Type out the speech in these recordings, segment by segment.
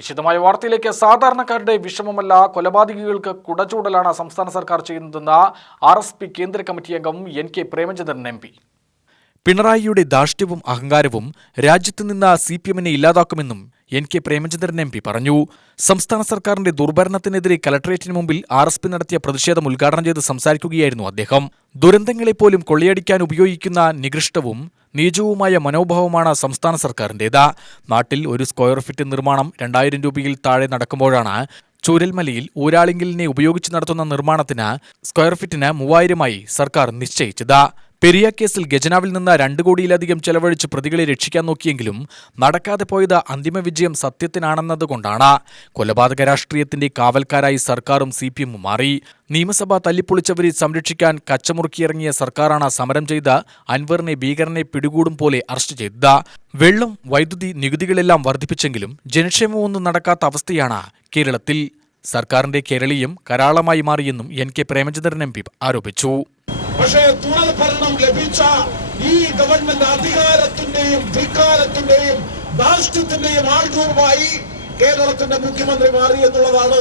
വിശദമായ വാർത്തയിലേക്ക്. സാധാരണക്കാരുടെ വിഷമമല്ല, കൊലപാതകികൾക്ക് കുടചൂടലാണ് സംസ്ഥാന സർക്കാർ ചെയ്യുന്നതെന്ന് RSP കേന്ദ്ര കമ്മിറ്റി അംഗം NK പ്രേമചന്ദ്രൻ MP. പിണറായിയുടെ ധാർഷ്ട്യവും അഹങ്കാരവും രാജ്യത്ത് നിന്ന് CPM-നെ ഇല്ലാതാക്കുമെന്നും NK പ്രേമചന്ദ്രൻ MP പറഞ്ഞു. സംസ്ഥാന സർക്കാരിന്റെ ദുർഭരണത്തിനെതിരെ കലക്ടറേറ്റിന് മുമ്പിൽ RSP നടത്തിയ പ്രതിഷേധം ഉദ്ഘാടനം ചെയ്ത് സംസാരിക്കുകയായിരുന്നു അദ്ദേഹം. ദുരന്തങ്ങളെപ്പോലും കൊള്ളയടിക്കാൻ ഉപയോഗിക്കുന്ന നികൃഷ്ടവും നീചവുമായ മനോഭാവമാണ് സംസ്ഥാന സർക്കാരിൻ്റേത്. നാട്ടിൽ ഒരു സ്ക്വയർ ഫീറ്റ് നിർമ്മാണം 2000 രൂപയിൽ താഴെ നടക്കുമ്പോഴാണ് ചൂരൽമലയിൽ ഊരാളിങ്കലിനെ ഉപയോഗിച്ച് നടത്തുന്ന നിർമ്മാണത്തിന് സ്ക്വയർ ഫീറ്റിന് 3000 സർക്കാർ നിശ്ചയിച്ചത്. പെരിയ കേസിൽ ഖജനാവിൽ നിന്ന് 2 കോടിയിലധികം ചെലവഴിച്ച് പ്രതികളെ രക്ഷിക്കാൻ നോക്കിയെങ്കിലും നടക്കാതെ പോയത് അന്തിമ വിജയം സത്യത്തിനാണെന്നതുകൊണ്ടാണ്. കൊലപാതക രാഷ്ട്രീയത്തിന്റെ കാവൽക്കാരായി സർക്കാരും CPM-ഉം മാറി. നിയമസഭ തല്ലിപ്പൊളിച്ചവരെ സംരക്ഷിക്കാൻ കച്ചമുറുക്കിയിറങ്ങിയ സർക്കാരാണ് സമരം ചെയ്ത് അൻവറിനെ ഭീകരനെ പിടികൂടും പോലെ അറസ്റ്റ് ചെയ്തത്. വെള്ളം, വൈദ്യുതി, നികുതികളെല്ലാം വർദ്ധിപ്പിച്ചെങ്കിലും ജനക്ഷേമമൊന്നും നടക്കാത്ത അവസ്ഥയാണ് കേരളത്തിൽ. സർക്കാരിന്റെ കേരളീയം കരാളമായി മാറിയെന്നും NK പ്രേമചന്ദ്രൻ MP ആരോപിച്ചു. പക്ഷേ തുടർ ഭരണം ലഭിച്ച ഈ ഗവൺമെന്റ് അധികാരത്തിന്റെയും ധിക്കാരത്തിന്റെയും ധാർഷ്ട്യത്തിന്റെയും ആൾരൂപമായി കേരളത്തിന്റെ മുഖ്യമന്ത്രി മാറി എന്നുള്ളതാണ്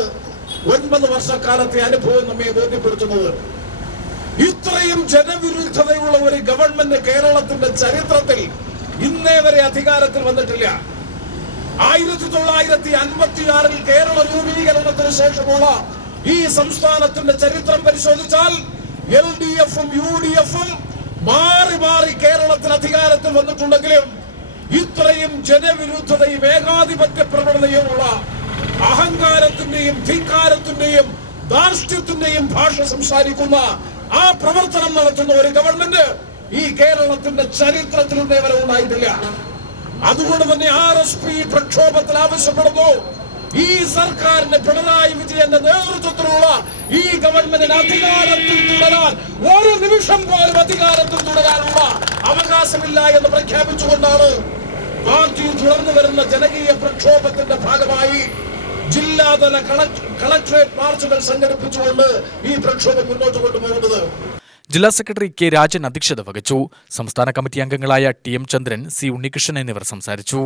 9 വർഷക്കാലത്തെ അനുഭവം നമ്മെ ബോധ്യപ്പെടുത്തുന്നത്. ഇത്രയും ജനവിരുദ്ധതയുള്ള ഒരു ഗവൺമെന്റ് കേരളത്തിന്റെ ചരിത്രത്തിൽ ഇന്നേ വരെ അധികാരത്തിൽ വന്നിട്ടില്ല. 1956 കേരള രൂപീകരണത്തിന് ശേഷമുള്ള ഈ സംസ്ഥാനത്തിന്റെ ചരിത്രം പരിശോധിച്ചാൽ LDF-ഉം UDF-ഉം മാറി മാറി കേരളത്തിൽ അധികാരത്തിൽ വന്നിട്ടുണ്ടെങ്കിലും ഇത്രയും ജനവിരുദ്ധതയും ഏകാധിപത്യ പ്രവണതയുമുള്ള അഹങ്കാരത്തിന്റെയും ധിക്കാരത്തിന്റെയും ധാർഷ്ട്യത്തിന്റെയും ഭാഷ സംസാരിക്കുന്ന ആ പ്രവർത്തനം നടത്തുന്ന ഒരു ഗവൺമെന്റ് ഈ കേരളത്തിന്റെ ചരിത്രത്തിൽ ഇന്നേവരെ ഉണ്ടായിട്ടില്ല. അതുകൊണ്ട് തന്നെ RSP പ്രക്ഷോഭത്തിൽ ആവശ്യപ്പെടുന്നു, ഈ സർക്കാരിന്റെ പിണറായി വിജയന്റെ നേതൃത്വത്തിലുള്ള ഈ ഗവൺമെന്റിന് അധികാരത്തിൽ തുടരാൻ, ഒരു നിമിഷം പോലും അധികാരത്തിൽ തുടരാനുള്ള അവകാശമില്ല എന്ന് പ്രഖ്യാപിച്ചുകൊണ്ടാണ് പാർട്ടി തുടർന്നു വരുന്ന ജനകീയ പ്രക്ഷോഭത്തിന്റെ ഭാഗമായി ജില്ലാതല കളക്ടറേറ്റ് മാർച്ചുകൾ സംഘടിപ്പിച്ചുകൊണ്ട് ഈ പ്രക്ഷോഭം മുന്നോട്ട് കൊണ്ടുപോകുന്നത്. ജില്ലാ സെക്രട്ടറി K. രാജൻ അധ്യക്ഷത വഹിച്ചു. സംസ്ഥാന കമ്മിറ്റി അംഗങ്ങളായ TM ചന്ദ്രൻ, C. ഉണ്ണികൃഷ്ണൻ എന്നിവർ സംസാരിച്ചു.